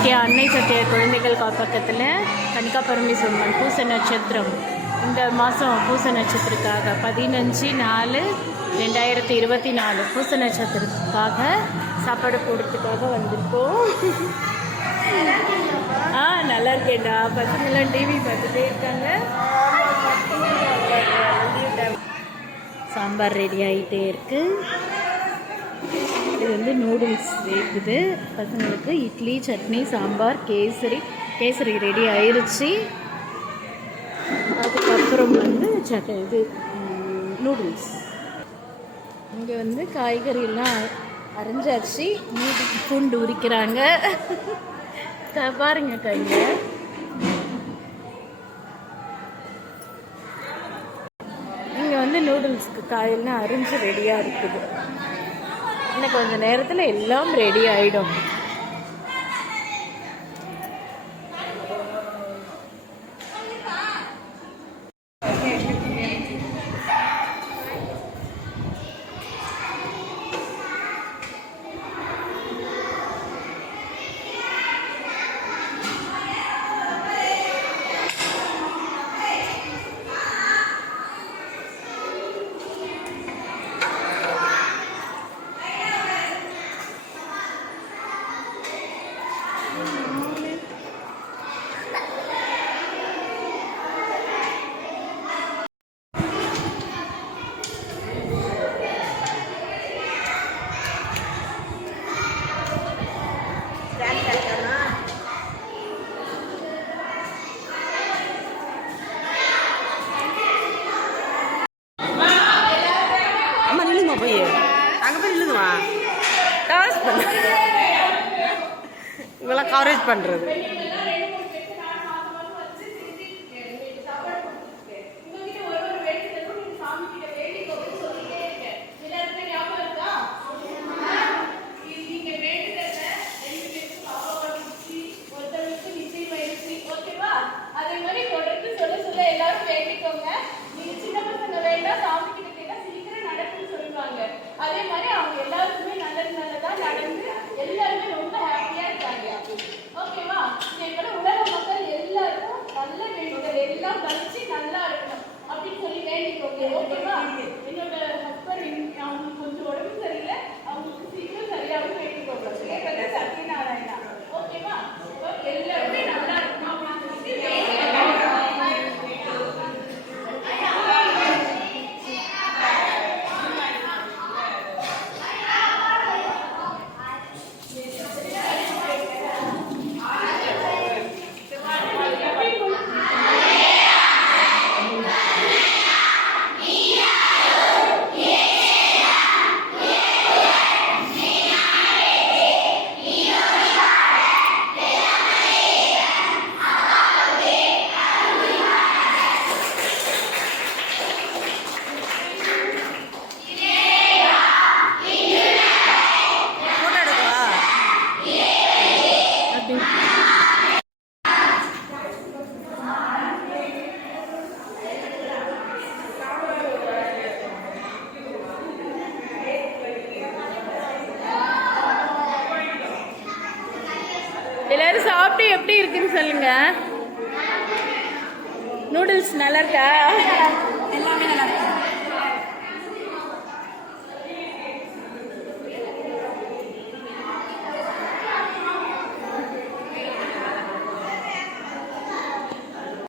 Okay அன்னை சத்திய குழந்தைகள் காப்பகத்தில் கனிகா பரமேஸ்வரன் பூச நட்சத்திரம். இந்த மாதம் பூச நட்சத்திரத்துக்காக பதினஞ்சு நாலு ரெண்டாயிரத்தி இருபத்தி நாலு பூச நட்சத்திரத்துக்காக சாப்பாடு போடுறதுக்காக வந்திருக்கோம். ஆ நல்லா இருக்கேன்டா. பசங்களாம் டிவி பார்த்துட்டே இருக்காங்க. சாம்பார் ரெடி ஆகிட்டே இருக்குது இது வந்து நூடுல்ஸ் இருக்குது. பசங்களுக்கு இட்லி சட்னி சாம்பார் கேசரி கேசரி ரெடி ஆயிருச்சு. அதுக்கப்புறம் வந்து சட்ட இது நூடுல்ஸ் இங்கே வந்து காய்கறியெல்லாம் அரைஞ்சாச்சு. மீதி பூண்டு உரிக்கிறாங்க. பாருங்க கைங்க இங்கே. வந்து நூடுல்ஸ்க்கு காயெல்லாம் அரிஞ்சு ரெடியாக இருக்குது. இன்னும் கொஞ்சம் நேரத்தில் எல்லாம் ரெடி ஆகிடும் கவரேஜ் பண்ண இவெல்லாம் கவரேஜ் பண்ணுறது அதே மாதிரி நடந்து எல்லாரும் சாப்பிட்டு எப்படி இருக்குன்னு சொல்லுங்க. நூடுல்ஸ் நல்லா இருக்கா? எல்லாமே நல்லா இருக்கு.